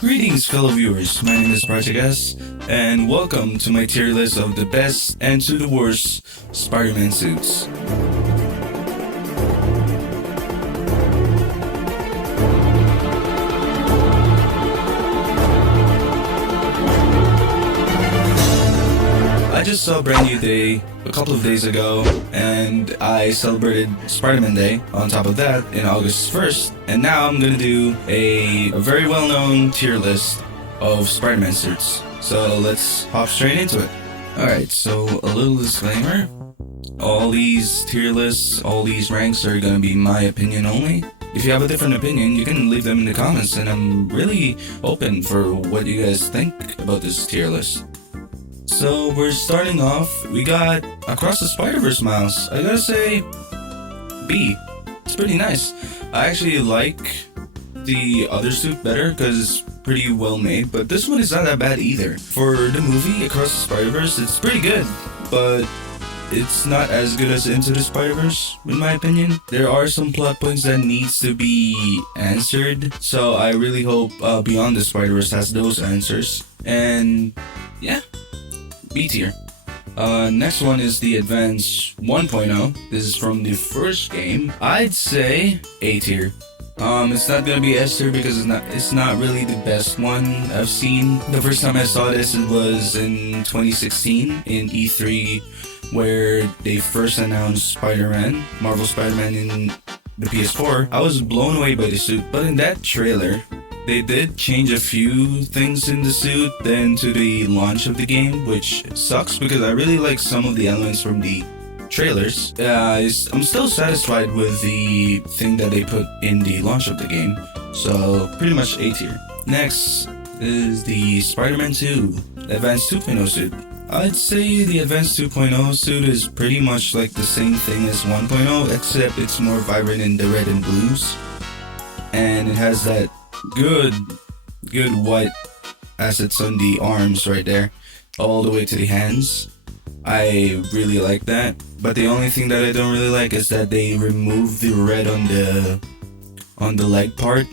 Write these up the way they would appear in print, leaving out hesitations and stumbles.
Greetings, fellow viewers. My name is Project S, and welcome to my tier list of the best and to the worst Spider-Man suits. I just saw Brand New Day a couple of days ago, and I celebrated Spider-Man Day on top of that in August 1st, and now I'm gonna do a very well-known tier list of Spider-Man suits. So let's hop straight into it. Alright, so a little disclaimer. All these tier lists, all these ranks are gonna be my opinion only. If you have a different opinion, you can leave them in the comments, and I'm really open for what you guys think about this tier list. So we're starting off, we got Across the Spider-Verse Miles. I gotta say, B. It's pretty nice. I actually like the other suit better because it's pretty well made, but this one is not that bad either. For the movie Across the Spider-Verse, it's pretty good, but it's not as good as Into the Spider-Verse, in my opinion. There are some plot points that needs to be answered, so I really hope Beyond the Spider-Verse has those answers. And yeah, B tier. Next one is the Advance 1.0. This is from the first game. I'd say A tier. It's not gonna be S tier because it's not really the best one I've seen. The first time I saw this, it was in 2016 in E3, where they first announced Spider-Man, Marvel Spider-Man in the PS4. I was blown away by the suit, but in that trailer, they did change a few things in the suit then to the launch of the game, which sucks because I really like some of the elements from the trailers. I'm still satisfied with the thing that they put in the launch of the game, so pretty much A tier. Next is the Spider-Man 2 Advanced 2.0 suit. I'd say the Advanced 2.0 suit is pretty much like the same thing as 1.0, except it's more vibrant in the red and blues, and it has that good white assets on the arms right there, all the way to the hands. I really like that, but the only thing that I don't really like is that they remove the red on the leg part,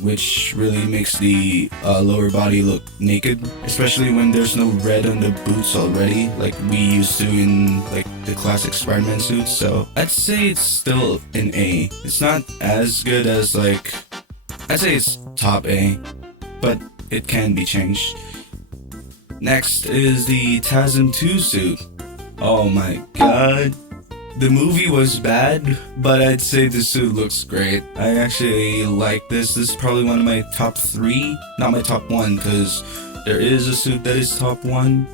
which really makes the lower body look naked, especially when there's no red on the boots already, like we used to in like the classic Spider-Man suits. So I'd say it's still an A. It's not as good as I'd say it's top A, but it can be changed. Next is the TASM 2 suit. Oh my god. The movie was bad, but I'd say the suit looks great. I actually like this. This is probably one of my top 3, not my top 1, because there is a suit that is top 1.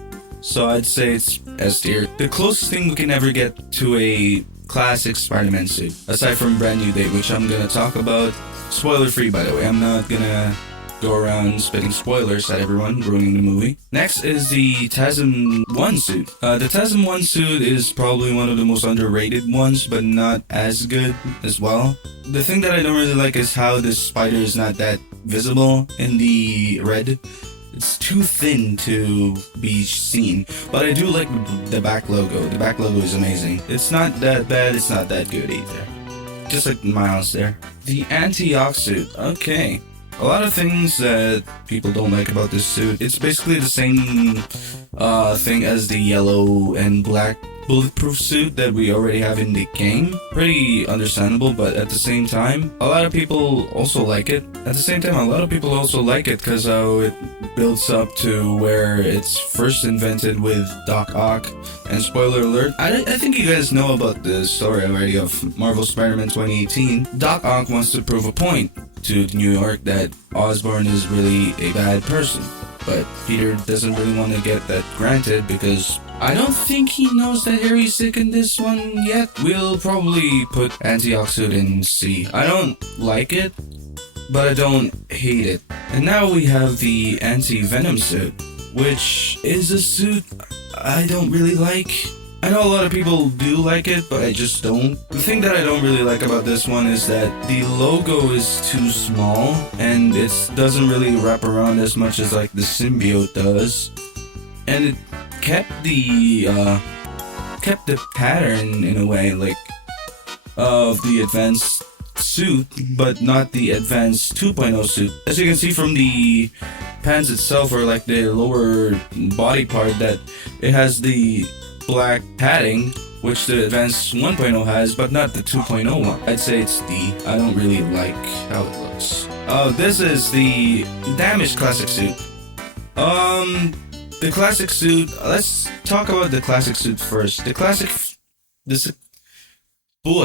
So I'd say it's S tier. The closest thing we can ever get to a classic Spider-Man suit, aside from Brand New Day, which I'm gonna talk about. Spoiler free, by the way. I'm not gonna go around spitting spoilers at everyone, ruining the movie. Next is the TASM 1 suit. The TASM 1 suit is probably one of the most underrated ones, but not as good as well. The thing that I don't really like is how the spider is not that visible in the red. It's too thin to be seen, but I do like the back logo. The back logo is amazing. It's not that bad, it's not that good either. Just like Miles there. The anti-Ox suit. Okay. A lot of things that people don't like about this suit. It's basically the same thing as the yellow and black bulletproof suit that we already have in the game. Pretty understandable, but at the same time, a lot of people also like it. At the same time, a lot of people also like it because it builds up to where it's first invented with Doc Ock. And spoiler alert, I think you guys know about the story already of Marvel Spider-Man 2018. Doc Ock wants to prove a point to New York that Osborn is really a bad person. But Peter doesn't really want to get that granted because I don't think he knows that Harry's sick in this one yet. We'll probably put Anti-Ock suit in C. I don't like it, but I don't hate it. And now we have the Anti-Venom suit, which is a suit I don't really like. I know a lot of people do like it, but I just don't. The thing that I don't really like about this one is that the logo is too small and it doesn't really wrap around as much as like the symbiote does. And it kept the pattern in a way, like of the advanced suit, but not the advanced 2.0 suit. As you can see from the pants itself, or like the lower body part, that it has the black padding, which the advanced 1.0 has, but not the 2.0 one. I'd say it's D. I don't really like how it looks. Oh, this is the damaged classic suit. The classic suit, let's talk about the classic suit first. I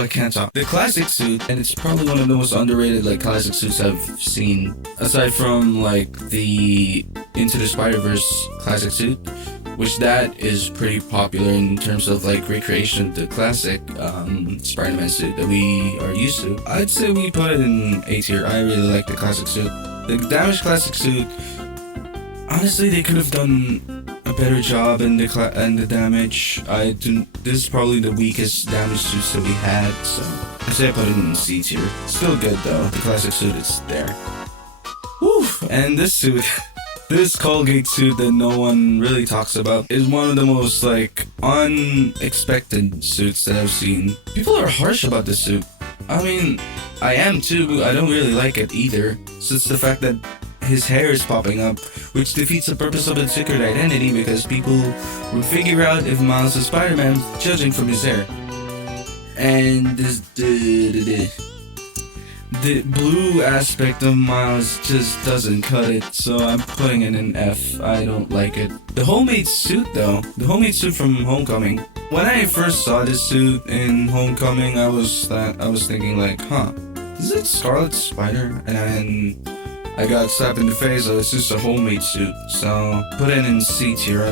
can't talk. The classic suit, and it's probably one of the most underrated like classic suits I've seen. Aside from like the Into the Spider-Verse classic suit, which that is pretty popular in terms of like recreation of the classic Spider-Man suit that we are used to. I'd say we put it in A tier. I really like the classic suit. The damaged classic suit, honestly, they could have done a better job in the damage. This is probably the weakest damage suits that we had, so I say I put it in C tier. Still good though. The classic suit is there. Woo! And this suit, this Colgate suit that no one really talks about, is one of the most like unexpected suits that I've seen. People are harsh about this suit. I mean, I am too. I don't really like it either. So it's the fact that his hair is popping up, which defeats the purpose of its secret identity, because people would figure out if Miles is Spider-Man judging from his hair. And the blue aspect of Miles just doesn't cut it, so I'm putting it in F. I don't like it. The homemade suit though, the homemade suit from Homecoming. When I first saw this suit in Homecoming, I was thinking like, is it Scarlet Spider? And then I got slapped in the face. Oh, it's just a homemade suit. So put it in C tier.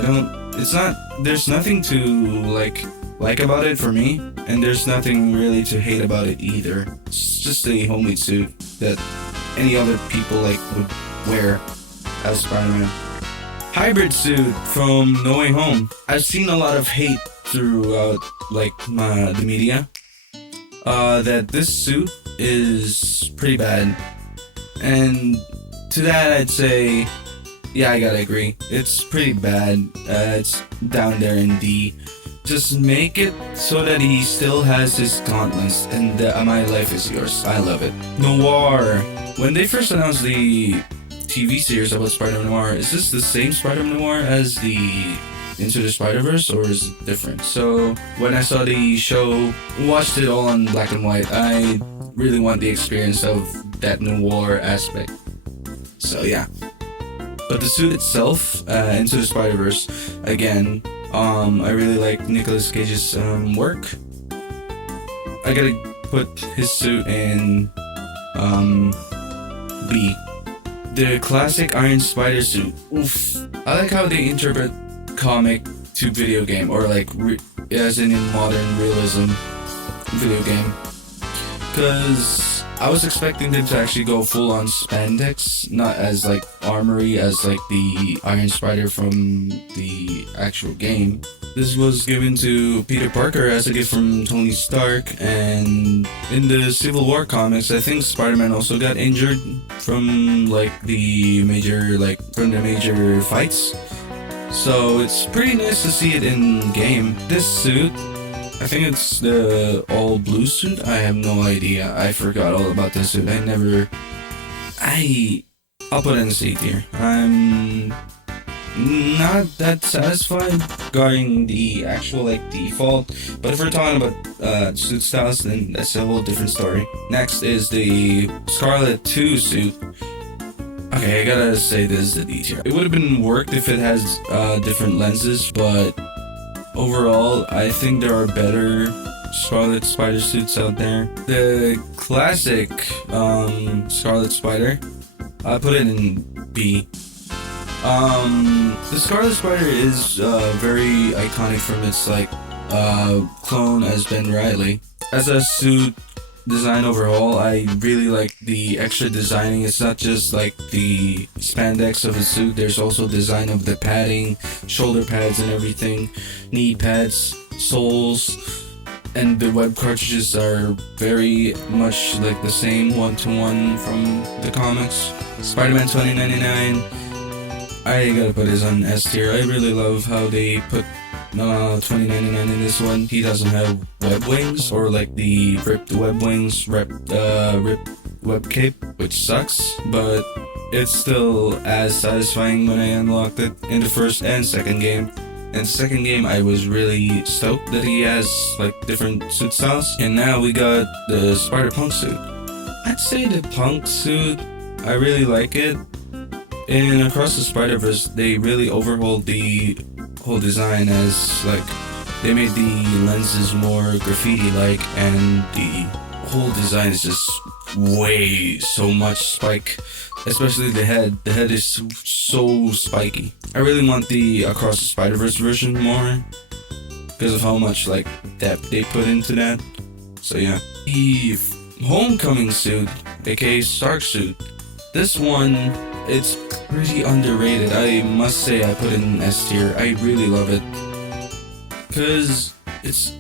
There's nothing to like about it for me, and there's nothing really to hate about it either. It's just a homemade suit that any other people like would wear as Spider-Man. Hybrid suit from No Way Home. I've seen a lot of hate throughout the media that this suit is pretty bad. And to that, I'd say, yeah, I gotta agree. It's pretty bad. It's down there in D. Just make it so that he still has his gauntlets, and my life is yours. I love it. Noir. When they first announced the TV series about Spider-Man Noir, is this the same Spider-Man Noir as the Into the Spider-Verse, or is it different? So when I saw the show, watched it all in black and white, I really want the experience of that noir aspect. So yeah. But the suit itself, Into the Spider-Verse, again, I really like Nicolas Cage's work. I gotta put his suit in B. The classic Iron Spider suit. Oof. I like how they interpret comic to video game, or like as in modern realism video game. Because I was expecting them to actually go full on spandex, not as like armory as like the Iron Spider from the actual game. This was given to Peter Parker as a gift from Tony Stark, and in the Civil War comics, I think Spider-Man also got injured from the major fights. So it's pretty nice to see it in game. This suit, I think it's the all blue suit. I have no idea. I forgot all about this suit. I'll put it in C tier. I'm not that satisfied regarding the actual default, but if we're talking about suit styles, then that's a whole different story. Next is the Scarlet 2 suit. Okay, I gotta say this is the D tier. It would have been worked if it has different lenses, but overall, I think there are better Scarlet Spider suits out there. The classic Scarlet Spider, I put it in B. The Scarlet Spider is very iconic from its clone as Ben Reilly. As a suit design overall, I really like the extra designing. It's not just like the spandex of a suit, there's also design of the padding, shoulder pads and everything, knee pads, soles, and the web cartridges are very much like the same one-to-one from the comics. Spider-Man 2099, I gotta put this on S tier. I really love how they put $20.99 in this one. He doesn't have web wings, or like the ripped web wings, ripped web cape, which sucks, but it's still as satisfying when I unlocked it in the first and second game. In the second game, I was really stoked that he has like different suit styles, and now we got the Spider-Punk suit. I'd say the Punk suit, I really like it. In Across the Spider-Verse, they really overhauled the whole design, as like they made the lenses more graffiti-like, and the whole design is just way so much spike, especially the head. The head is so spiky. I really want the Across the Spider-Verse version more because of how much like depth they put into that. So yeah, the Homecoming suit, aka Stark suit. This one, it's pretty underrated. I must say I put it in S tier. I really love it because it's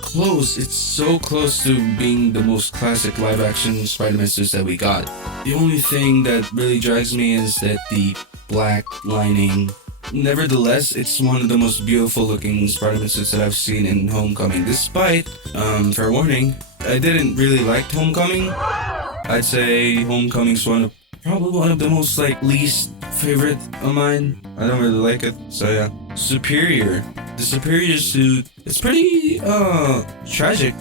close. It's so close to being the most classic live-action Spider-Man suits that we got. The only thing that really drives me is that the black lining. Nevertheless, it's one of the most beautiful-looking Spider-Man suits that I've seen in Homecoming. Despite, fair warning, I didn't really like Homecoming. I'd say Homecoming's probably one of the most like least favorite of mine. I don't really like it. So yeah. Superior. The Superior suit, it's pretty tragic.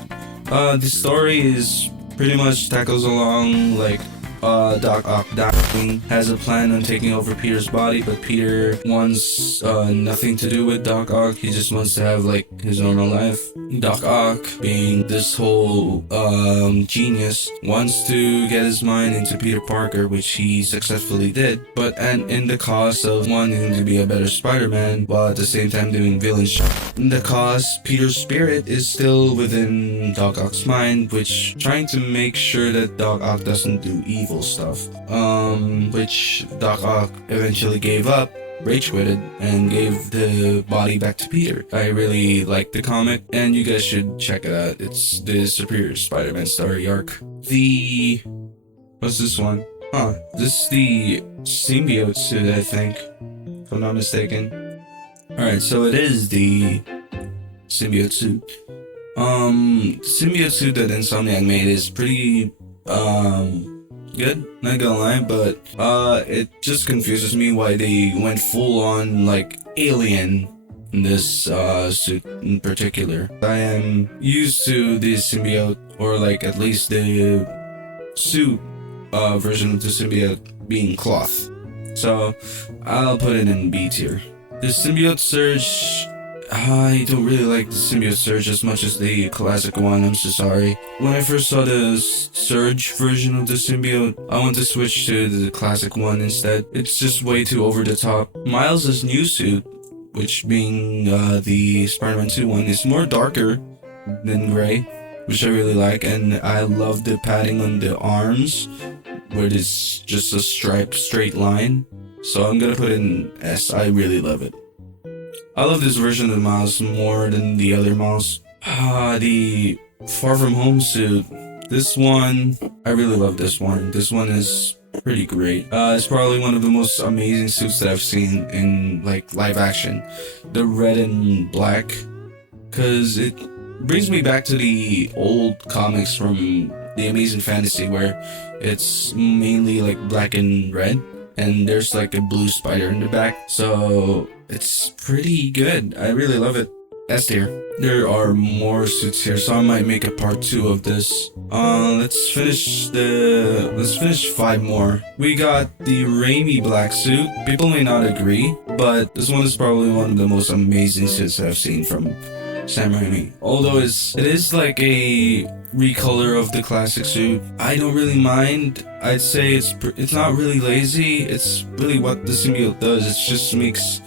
The story is pretty much tackles along like Doc Ock dying, has a plan on taking over Peter's body, but Peter wants nothing to do with Doc Ock. He just wants to have like his normal life. Doc Ock, being this whole genius, wants to get his mind into Peter Parker, which he successfully did, but in the cost of wanting to be a better Spider-Man, while at the same time doing villain shit. In the cause, Peter's spirit is still within Doc Ock's mind, which trying to make sure that Doc Ock doesn't do evil stuff, which Doc Ock eventually gave up, rage quitted, and gave the body back to Peter. I really like the comic, and you guys should check it out. It's the Superior Spider-Man story arc. What's this one? This is the symbiote suit, I think, if I'm not mistaken. Alright, so it is the symbiote suit. Symbiote suit that Insomniac made is pretty, good, not gonna lie, but it just confuses me why they went full on like alien in this suit in particular. I am used to the symbiote, or like at least the suit version of the symbiote being cloth, so I'll put it in B tier. The symbiote surge, I don't really like the symbiote surge as much as the classic one, I'm so sorry. When I first saw the surge version of the symbiote, I want to switch to the classic one instead. It's just way too over the top. Miles' new suit, which being the Spider-Man 2 one, is more darker than gray, which I really like, and I love the padding on the arms, where it's just a striped straight line. So I'm gonna put it in S. I really love it. I love this version of Miles more than the other Miles. The Far From Home suit. This one, I really love this one. This one is pretty great. It's probably one of the most amazing suits that I've seen in like live action. The red and black, cause it brings me back to the old comics from the Amazing Fantasy, where it's mainly like black and red, and there's like a blue spider in the back. So it's pretty good. I really love it. S tier. There are more suits here, so I might make a part 2 of this. Let's finish 5 more. We got the Raimi black suit. People may not agree, but this one is probably one of the most amazing suits I've seen from Sam Raimi. Although it is like a recolor of the classic suit, I don't really mind. I'd say it's not really lazy. It's really what the symbiote does. It just makes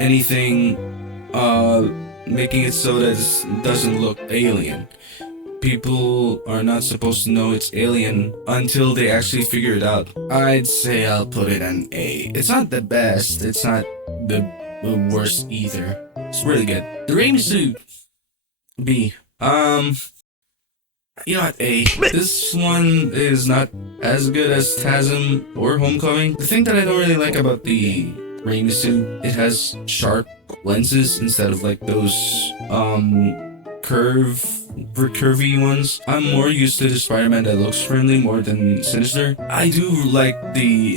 anything, making it so that it doesn't look alien. People are not supposed to know it's alien until they actually figure it out. I'd say I'll put it an A. It's not the best. It's not the worst either. It's really good. The Raimi suit, B. You know what, A. This one is not as good as TASM or Homecoming. The thing that I don't really like about the Raimi suit. It has sharp lenses instead of like those curvy ones. I'm more used to the Spider-Man that looks friendly more than sinister. I do like the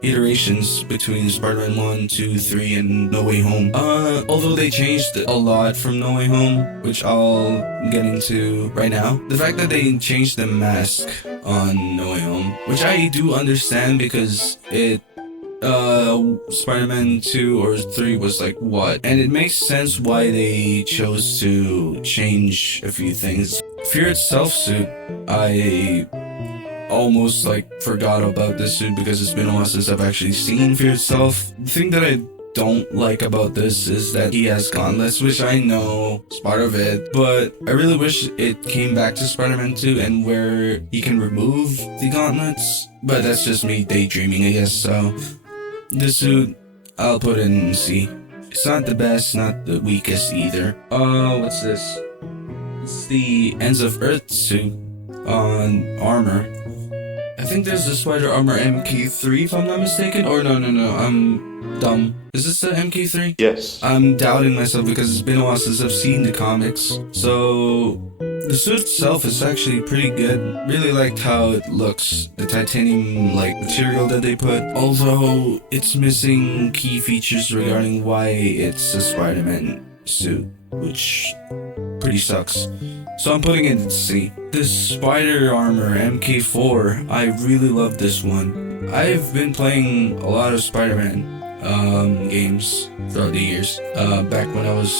iterations between Spider-Man 1, 2, 3, and No Way Home. Although they changed a lot from No Way Home, which I'll get into right now. The fact that they changed the mask on No Way Home, which I do understand because it Spider-Man 2 or 3 was like what? And it makes sense why they chose to change a fear things. Fear itself suit, I almost like forgot about this suit because it's been a while since I've actually seen Fear itself. The thing that I don't like about this is that he has gauntlets, which I know is part of it, but I really wish it came back to Spider-Man 2 and where he can remove the gauntlets, but that's just me daydreaming, I guess. So this suit, I'll put in C. It's not the best, not the weakest either. What's this? It's the Ends of Earth suit on armor. I think there's the Spider Armor MK3 if I'm not mistaken. Or no, I'm dumb. Is this the MK3? Yes. I'm doubting myself because it's been a while since I've seen the comics. So the suit itself is actually pretty good. Really liked how it looks. The titanium like material that they put. Although it's missing key features regarding why it's a Spider-Man suit, which pretty sucks. So I'm putting it in C. This Spider Armor MK4, I really love this one. I've been playing a lot of Spider-Man games throughout the years, back when I was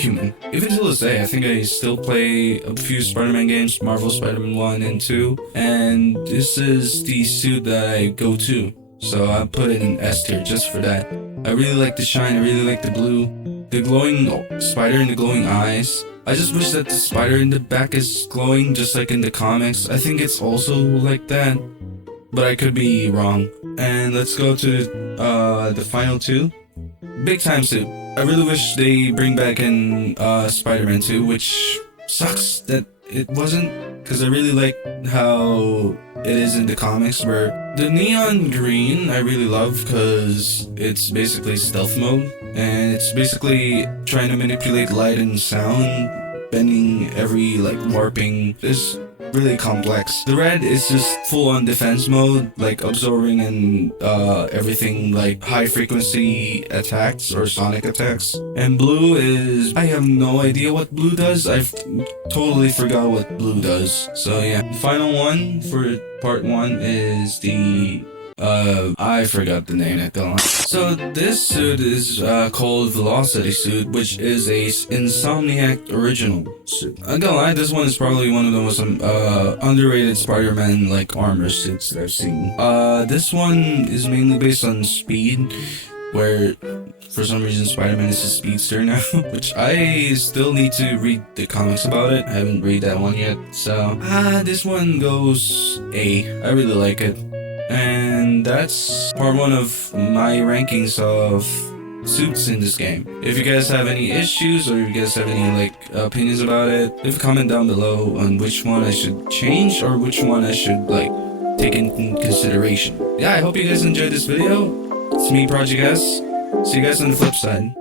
human. Even till this day, I think I still play a few Spider-Man games, Marvel Spider-Man 1 and 2, and this is the suit that I go to. So I put it in S tier just for that. I really like the shine, I really like the blue, the glowing spider and the glowing eyes. I just wish that the spider in the back is glowing just like in the comics. I think it's also like that, but I could be wrong. And let's go to the final two. Big time suit. I really wish they bring back in Spider-Man 2, which sucks that it wasn't, because I really like how it is in the comics, where the neon green I really love because it's basically stealth mode, and it's basically trying to manipulate light and sound, bending every like warping. It's really complex. The red is just full on defense mode, like absorbing and everything like high frequency attacks or sonic attacks. And blue is, I have no idea what blue does. I've totally forgot what blue does. So yeah, the final one for part 1 is the I forgot the name, not gonna lie. So this suit is called Velocity suit, which is a Insomniac original suit. I'm gonna lie, this one is probably one of the most underrated Spider-Man like armor suits that I've seen. This one is mainly based on speed, where for some reason Spider-Man is a speedster now, which I still need to read the comics about it. I haven't read that one yet, so this one goes A. I really like it. And that's part 1 of my rankings of suits in this game. If you guys have any issues or if you guys have any like opinions about it, leave a comment down below on which one I should change or which one I should like take into consideration. Yeah, I hope you guys enjoyed this video. It's me, Project S. See you guys on the flip side.